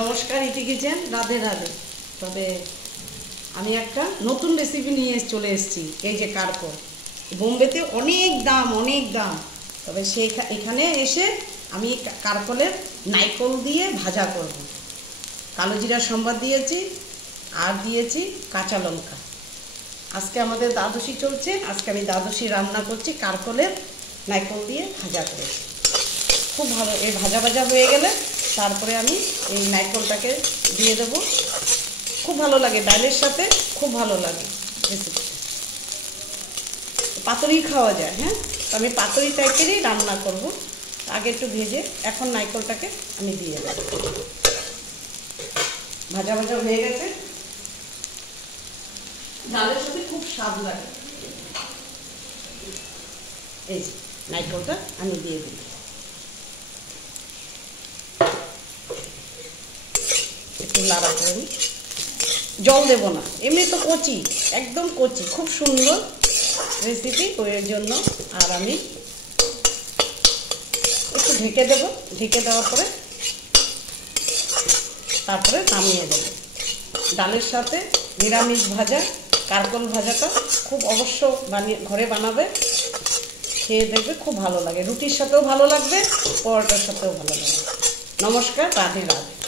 নমস্কার, ইটি কিচেন। রাধে রাধে। তবে আমি একটা নতুন রেসিপি নিয়ে চলে এসেছি। এই যে কারকল, বোম্বেতে অনেক দাম। তবে এখানে এসে আমি কারকলের নাইকল দিয়ে ভাজা করব। কালো জিরা সম্বাদ দিয়েছি আর দিয়েছি কাঁচা লঙ্কা। আজকে আমাদের দ্বাদশী চলছে, আজকে আমি দ্বাদশী রান্না করছি কারকলের নাইকল দিয়ে ভাজা করেছি। খুব ভালো। এই ভাজা ভাজা হয়ে গেলে তারপরে আমি এই নাইকলটাকে দিয়ে দেব। খুব ভালো লাগে, ডালের সাথে খুব ভালো লাগে রেসিপিটা। পাতুরি খাওয়া যায়। হ্যাঁ, তো আমি পাতুরি টাইপেরই রান্না করব। আগে একটু ভেজে এখন নাইকলটাকে আমি দিয়ে দেব। ভাজা ভাজা হয়ে গেছে, ডালের সাথে খুব স্বাদ লাগে। এই যে নাইকলটা আমি দিয়ে দিই। একটু লাড়া করে নিই। জল দেব না, এমনি তো কচি, একদম কচি, খুব সুন্দর রেসিপি ওই জন্য। আর আমি একটু ঢেকে দেব। ঢেকে দেওয়ার পরে তারপরে নামিয়ে দেব। ডালের সাথে নিরামিষ ভাজা কারকল ভাজাটা খুব অবশ্য ঘরে বানাবে, খেয়ে দেখবে খুব ভালো লাগে। রুটির সাথেও ভালো লাগবে, পরোটার সাথেও ভালো লাগবে। নমস্কার, রাধে রাধে।